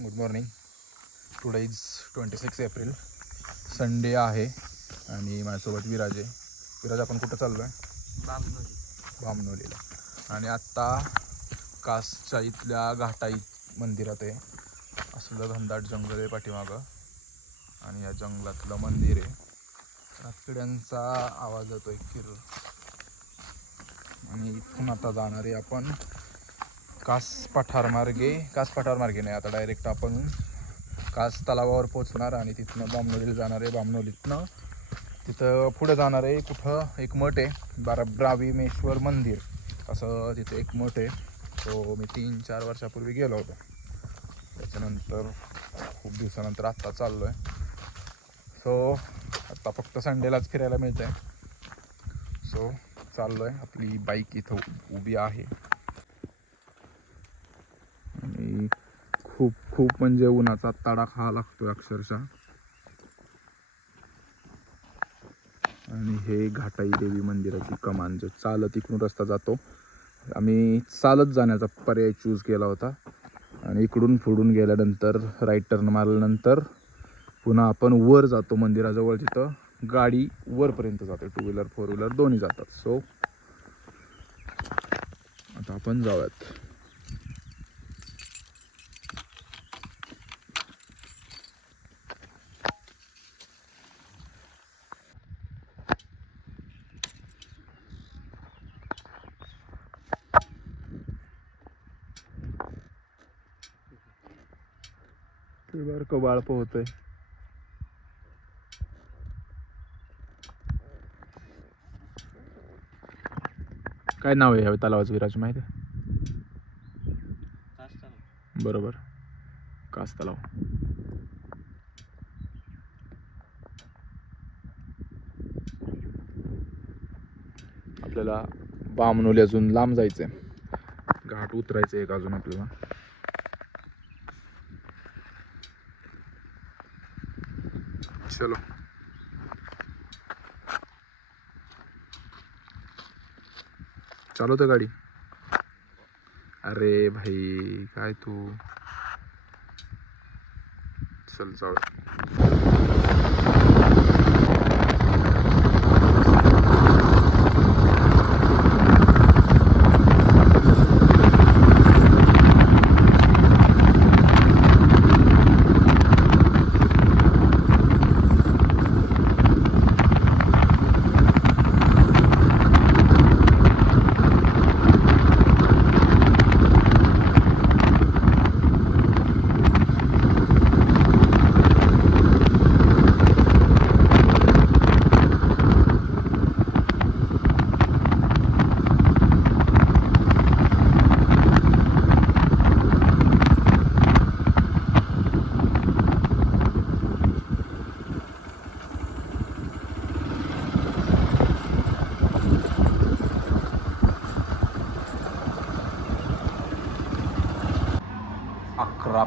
Good morning. Today is 26 April, Sunday आहे आणि माझ्यासोबत विराज आहे. विराज, आपण कुठं चाललो आहे? बामनोलीला. आणि आत्ता कासच्या इथल्या घाटाई मंदिरात आहे. असलं घनदाट जंगल आहे पाठीमागं आणि या जंगलातलं मंदिर आहे. रातकिड्यांचा आवाज येतो एक किर. आणि इथून आता जाणार आहे आपण कास पठार मार्गे नाही, आता डायरेक्ट आपण कास तलावावर पोचणार आणि तिथनं बामनोलीला जाणार आहे. बामनोलीतनं तिथं पुढे जाणार आहे. कुठं एक मठ आहे, ब्रावीमेश्वर मंदिर असं तिथे एक मठ आहे. तो मी 3-4 वर्षापूर्वी गेलो होतो. त्याच्यानंतर खूप दिवसानंतर आत्ता चाललो आहे. सो आत्ता फक्त संडेलाच फिरायला मिळतं आहे. सो चाललो आहे. आपली बाईक इथं उभी आहे आणि खूप खूप म्हणजे उन्हाचा तडा खावा लागतो अक्षरशः. आणि हे घाटाई देवी मंदिराची कमान, जो चालत इकडून रस्ता जातो. आम्ही चालत जाण्याचा पर्याय चूज केला होता आणि इकडून पुढून गेल्यानंतर राईट टर्न मारल्यानंतर पुन्हा आपण वर जातो मंदिराजवळ. तिथं गाडी वरपर्यंत जाते, 2 व्हीलर 4 व्हीलर दोन्ही जातात. सो आता आपण जाऊयात. ते बरं का बाळ पोहतंय. काय नाव आहे ह्या तलावाचं विराज, माहिती आहे? बरोबर, कास तलाव. आपल्याला बामनोली अजून लांब जायचंय, घाट उतरायचं एक अजून आपल्याला. चलो. चालवतो गाडी. अरे भाई काय तू, चल जाऊ.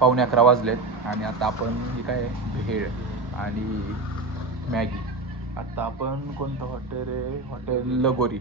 पावणे 11 वाजलेत आणि आता आपण हे काय भेळ आणि मॅगी. आता आपण कोणतं हॉटेल आहे, हॉटेल लगोरी.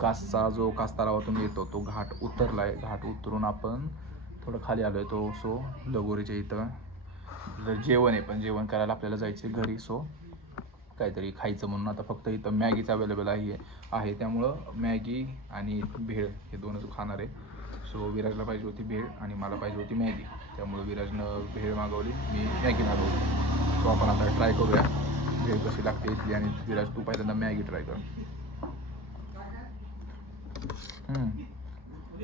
कासचा जो कास तलावातून येतो तो घाट उतरला आहे. घाट उतरून आपण थोडं खाली आलो आहे. तो सो लगोरीच्या इथं जेवण आहे, पण जेवण करायला आपल्याला जायचं घरी. सो काहीतरी खायचं म्हणून आता फक्त इथं मॅगीच अवेलेबल आहे. त्यामुळं मॅगी आणि भेळ हे दोनच खाणार आहे. सो विराजला पाहिजे होती भेळ आणि मला पाहिजे होती मॅगी. त्यामुळे विराजनं भेळ मागवली, मी मॅगी मागवली. सो आपण आता ट्राय करूया भेळ कशी लागते इथली. आणि विराज, तू पहिल्यांदा मॅगी ट्राय कर.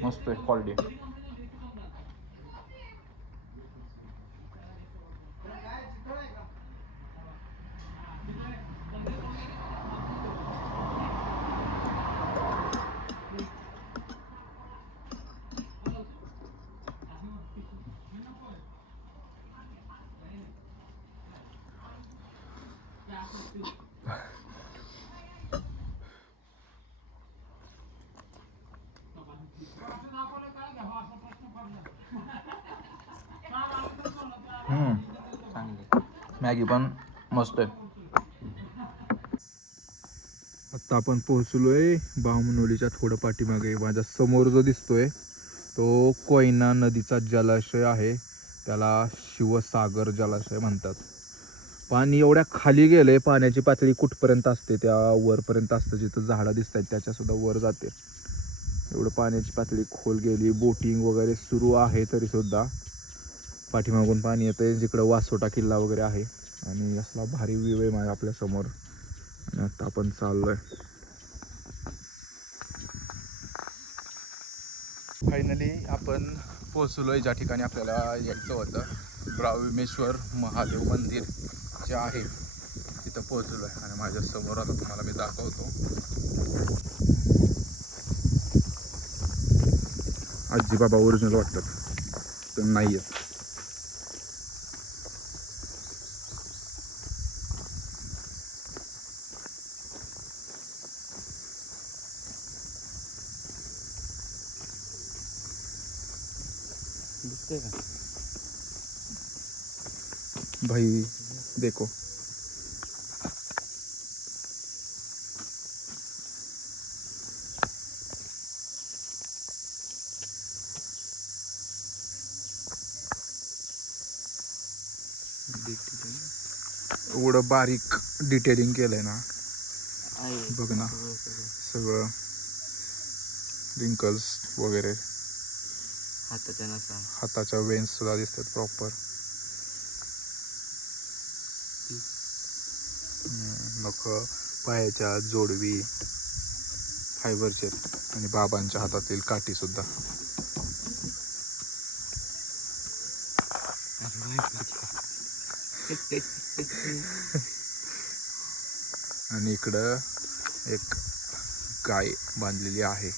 मस्त आहे, क्वालिटी. मॅगी पण मस्त आहे. आत्ता आपण पोहोचलोय बामनोलीच्या थोडं पाठीमागे. माझ्या समोर जो दिसतोय तो कोयना नदीचा जलाशय आहे. त्याला शिवसागर जलाशय म्हणतात. पाणी एवढ्या खाली गेलंय, पाण्याची पातळी कुठपर्यंत असते, त्या वरपर्यंत असतं, जिथं झाडं दिसत आहेत त्याच्यासुद्धा वर जाते. एवढं पाण्याची पातळी खोल गेली. बोटिंग वगैरे सुरू आहे तरीसुद्धा पाठीमागून पाणी येतंय. जिकडं वासोटा किल्ला वगैरे आहे आणि असला भारी व्ह्यू आहे माझ्या आपल्यासमोर. आणि आता आपण चाललोय. फायनली आपण पोचलोय ज्या ठिकाणी आपल्याला यायचं होतं. ब्राह्मणेश्वर महादेव मंदिर जे आहे तिथं पोचलोय आणि माझ्या समोर आता तुम्हाला मी दाखवतो. आजी बाबा ओरिजिनल वाटतात तर नाही आहेत. दिसते का भाई देखो. एवढं बारीक डिटेलिंग केलंय ना, बघ ना सगळं रिंकल्स वगैरे. हाताच्या वेन्स सुद्धा दिसतात प्रॉपर. नख पायाच्या जोडवी फायबरचे आणि बाबांच्या हातातील काठी सुद्धा. आणि इकडं एक गाय बांधलेली आहे.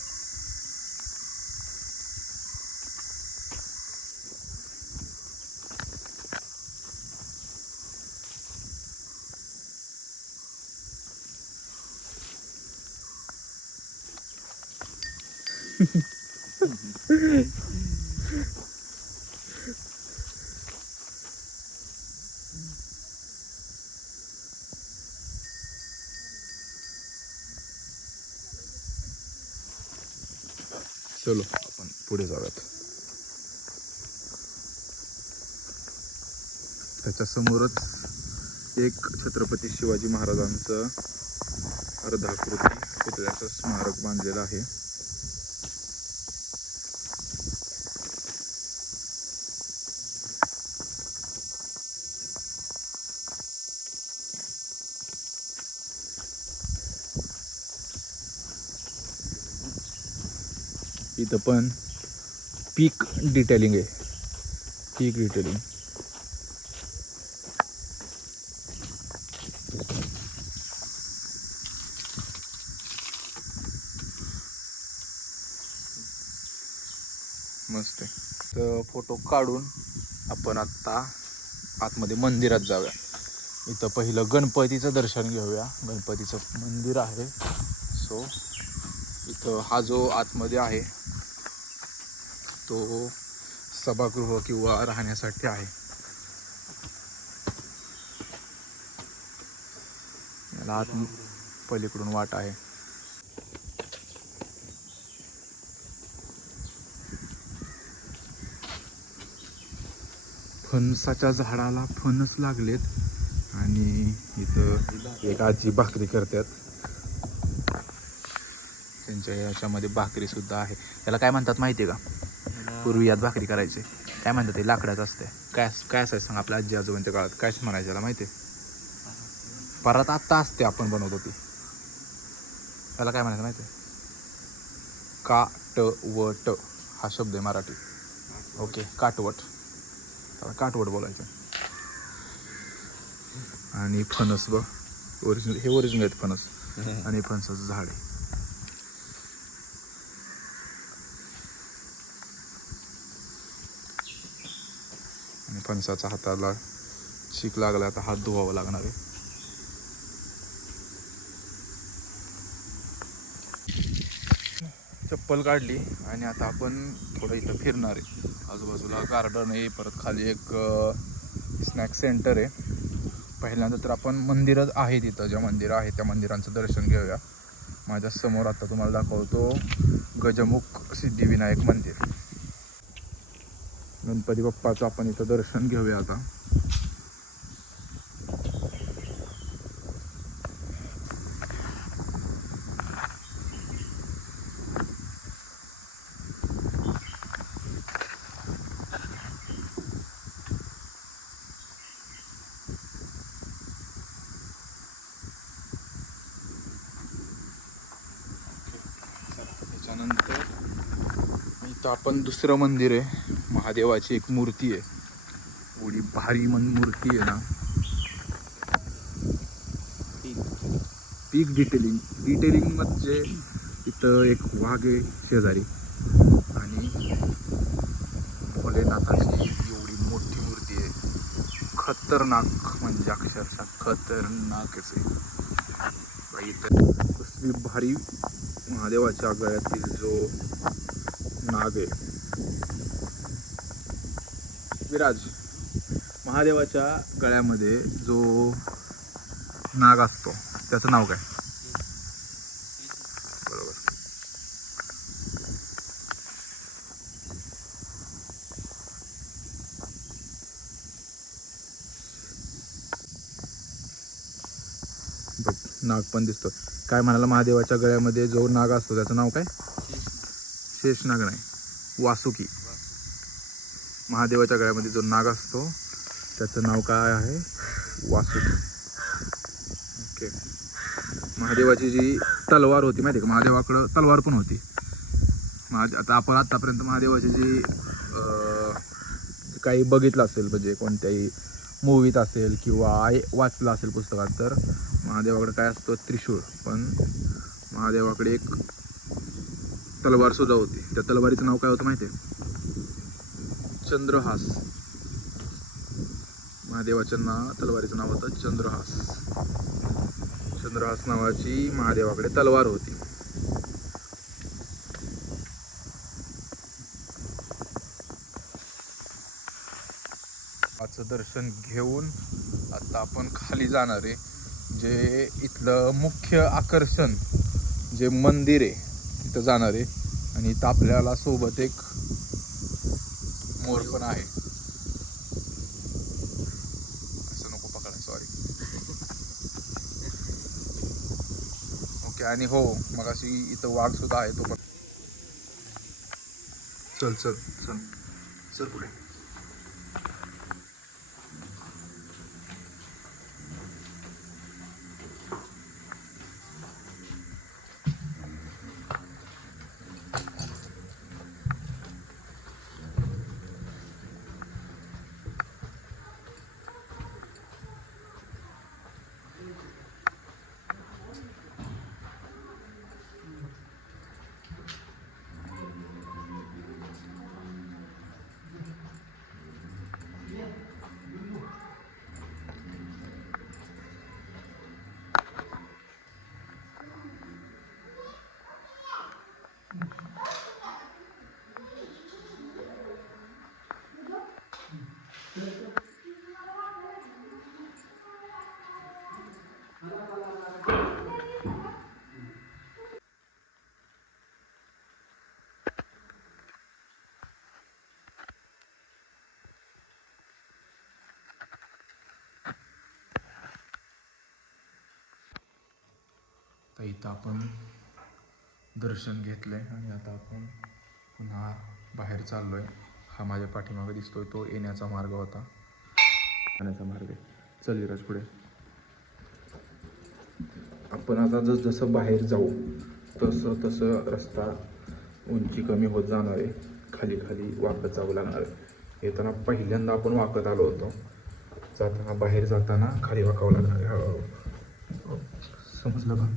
चलो आपण पुढे जाऊयात. त्याच्यासमोरच एक छत्रपती शिवाजी महाराजांचं अर्धाकृती पुतळ्याचं स्मारक बांधलेलं आहे. इथं पण पीक डिटेलिंग आहे. पीक डिटेलिंग. मस्त आहे. तर फोटो काढून आपण आत्ता आतमध्ये मंदिरात जाऊया. इथं पहिलं गणपतीचं दर्शन घेऊया. गणपतीचं मंदिर आहे. सो इथं हा जो आतमध्ये आहे तो सभागृह किंवा राहण्यासाठी आहे. याला आत पलीकडून वाट आहे. फणसाच्या झाडाला फणस लागलेत आणि इथं एक आजी भाकरी करतात. त्यांच्या याच्यामध्ये भाकरी सुद्धा आहे. त्याला काय म्हणतात माहिती आहे का? पूर्वी यात भाकरी करायचे. काय म्हणतात ते? लाकडाचं असते. काय काय असायचं सांग? आपल्या आजी आजोबांच्या काळात कायच म्हणायचं त्याला माहिती आहे? परत आत्ता असते आपण बनवतो ती. त्याला काय म्हणायचं माहिती आहे? काटवट हा शब्द आहे मराठी. ओके, काटवट. त्याला काटवट बोलायचं. आणि फणस बघ, ओरिजिनल, हे ओरिजिनल आहेत फणस. आणि फणसाचं झाड आहे. आणि फणसाच्या हाताला शीक लागला, आता हात धुवावा लागणार आहे. चप्पल काढली आणि आता आपण थोडं इथं फिरणार आहे. आजूबाजूला गार्डन आहे, परत खाली एक स्नॅक सेंटर आहे. पहिल्यांदा तर आपण मंदिरच आहे तिथं, जे मंदिर आहे त्या मंदिरांचं दर्शन घेऊया. माझ्या समोर आता तुम्हाला दाखवतो गजमुख सिद्धिविनायक मंदिर. गणपती बाप्पाचं आपण इथं दर्शन घेऊया आता. त्याच्यानंतर इथं आपण दुसरं मंदिर आहे, महादेवाची एक मूर्ती आहे. एवढी भारी मूर्ती आहे ना. पीक डिटेलिंग म्हणजे इथं एक वाघ आहे शेजारी आणि भोलेनाथाची एवढी मोठी मूर्ती आहे. खतरनाक म्हणजे अक्षरशः खतरनाकच आहे. इथं कसली भारी महादेवाच्या गळ्यातील जो नाग आहे. विराज, महादेवाच्या गळ्यामध्ये जो नाग असतो त्याचं नाव काय? बरोबर. बघ, नाग पण दिसतो. काय म्हणाला? महादेवाच्या गळ्यामध्ये जो नाग असतो त्याचं नाव काय? शेषनाग नाही, वासुकी. महादेवाच्या गळ्यामध्ये जो नाग असतो त्याचं नाव काय आहे? वासुकी. ओके. महादेवाची जी तलवार होती माहिती आहे का, महादेवाकडं तलवार पण होती. आता आपण आत्तापर्यंत महादेवाची जी काही बघितलं असेल, म्हणजे कोणत्याही मूवीत असेल किंवा वाचलं असेल पुस्तकात, तर महादेवाकडे काय असतं? त्रिशूळ. पण महादेवाकडे एक तलवार सुद्धा होती. त्या तलवारीचं नाव काय होतं माहिती आहे? चंद्रहास. महादेवाच्या तलवारीचं नाव होतं चंद्रहास. चंद्रहास नावाची महादेवाकडे तलवार होती. आजचं दर्शन घेऊन आता आपण खाली जाणार आहे. जे इथलं मुख्य आकर्षण जे मंदिर आहे तिथं जाणार आहे. आणि इथं आपल्याला सोबत एक मोर पण आहे. असं नको पकडा, सॉरी. ओके. आणि हो, मग अशी इथं वाघ सुद्धा आहे. तो पण चल चल चल चल पुढे. तर इथं आपण दर्शन घेतलं आहे आणि आता आपण पुन्हा बाहेर चाललो आहे. हा माझ्या पाठीमागे दिसतोय तो येण्याचा मार्ग होता. येण्याचा मार्ग आहे. चल विराज पुढे. आपण आता जसं बाहेर जाऊ तसं तसं रस्ता उंची कमी होत जाणार आहे. खाली खाली वाकत जावं लागणार आहे. येताना पहिल्यांदा आपण वाकत आलो होतो, जाताना बाहेर जाताना खाली वाकावं लागणार आहे. हळूहळू. समजलं का?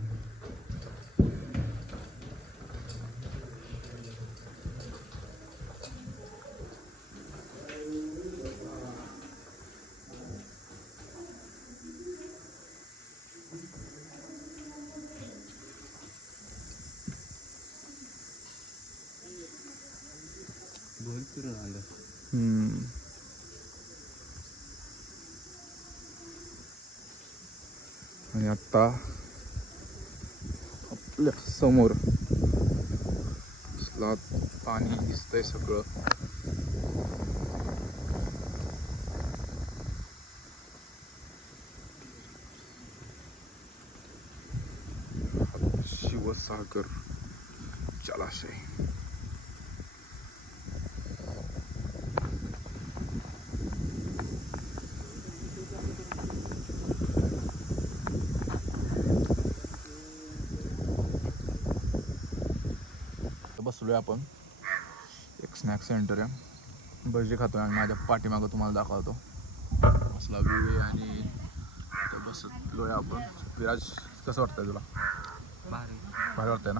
आणि आता आपल्या समोर पाणी दिसतंय सगळं. शिवसागर जलाशय. बसलोय आपण एक स्नॅक सेंटर आहे, भजी खातोय आणि माझ्या पाठीमागं तुम्हाला दाखवतो असला व्ह्यू आहे आणि ते बसलोय आपण. विराज कसं वाटतंय तुला? भारी भारी वाटतंय ना?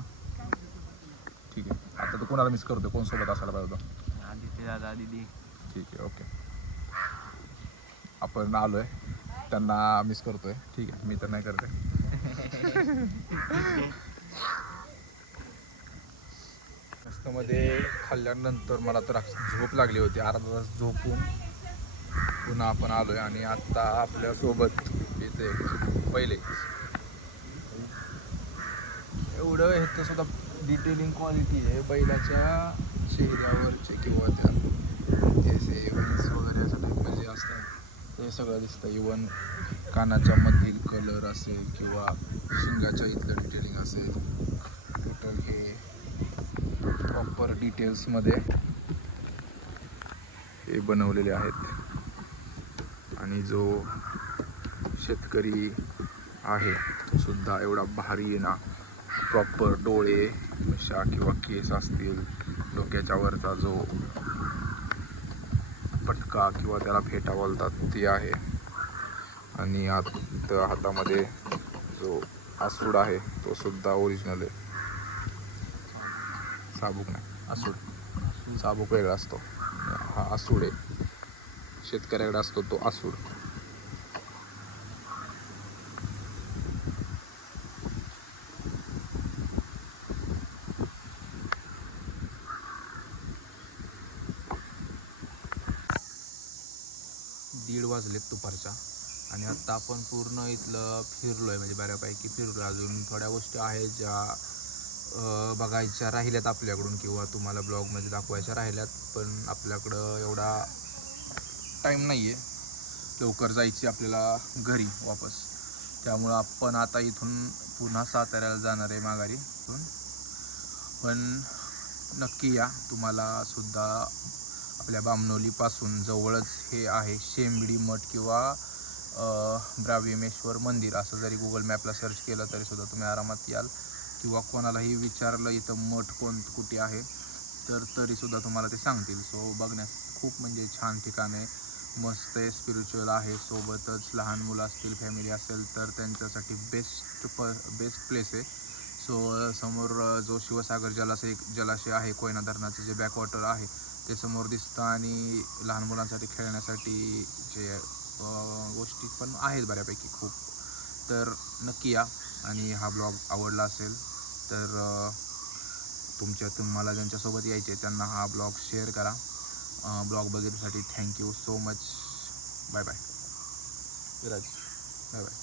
ठीक आहे. आता तू कोणाला मिस करतोय? कोण सोबत असायला पाहिजे होतं? आदित्य दादा दीदी. ठीक आहे, ओके. आपण आलोय, त्यांना मिस करतोय. ठीक आहे, मी तर नाही करते. मध्ये खाल्ल्यानंतर मला तर झोप लागली होती. अर्धा तास झोपून पुन्हा आपण आलोय आणि आता आपल्यासोबत इथे पहिले एवढं ह्याचं सुद्धा डिटेलिंग क्वालिटी आहे बैलाच्या चेहऱ्यावरचे किंवा त्या वेन्स वगैरे असं टाईपमध्ये जे असतं ते सगळं दिसतं. इवन कानाच्या मधील कलर असेल किंवा शिंगाच्या इथलं डिटेलिंग असेल, टोटल हे प्रॉपर डिटेल्समध्ये हे बनवलेले आहेत. आणि जो शेतकरी आहे तो सुद्धा एवढा भारी आहे ना, प्रॉपर डोळे मिशा किंवा केस असतील, डोक्याच्या वरचा जो पटका किंवा त्याला फेटा बोलतात ती आहे. आणि हातामध्ये जो आसूड आहे तो सुद्धा ओरिजिनल आहे. साबूक नाही, आसूड. साबूक वेगळा असतो, हा आसूड आहे. शेतकऱ्याकडे असतो तो आसूड. दीड वाजलेत दुपारच्या आणि आत्ता आपण पूर्ण इथलं फिरलो आहे, म्हणजे बऱ्यापैकी फिरलो. अजून थोड्या गोष्टी आहेत ज्या बघायच्या राहिल्यात आपल्याकडून किंवा तुम्हाला ब्लॉगमध्ये दाखवायच्या राहिल्यात, पण आपल्याकडं एवढा टाईम नाही आहे. लवकर जायची आपल्याला घरी वापस, त्यामुळं आपण आता इथून पुन्हा साताऱ्याला जाणार आहे माघारी इथून. पण नक्की या, तुम्हाला सुद्धा आपल्या बामणोलीपासून जवळच हे आहे शेंबडी मठ किंवा ब्राह्मणेश्वर मंदिर असं जरी गुगल मॅपला सर्च केलं तरी सुद्धा तुम्ही आरामात याल. किंवा कोणालाही विचारलं इथं मठ कुठे आहे तर तरीसुद्धा तुम्हाला ते सांगतील. सो बघण्यास खूप म्हणजे छान ठिकाण आहे, मस्त आहे, स्पिरिच्युअल आहे. सोबतच लहान मुलं असतील, फॅमिली असेल तर त्यांच्यासाठी बेस्ट प्लेस आहे. सो समोर जो शिवसागर जलाशय आहे, कोयना धरणाचं जे बॅकवॉटर आहे ते समोर दिसतं आणि लहान मुलांसाठी खेळण्यासाठी जे गोष्टी पण आहेत बऱ्यापैकी खूप. तर नक्की या. आणि हा ब्लॉग आवडला असेल तर तुम्हाला ज्यांच्यासोबत यायचे त्यांना हा ब्लॉग शेअर करा. ब्लॉग बघण्यासाठी thank you so much. Bye bye Viraj, bye bye.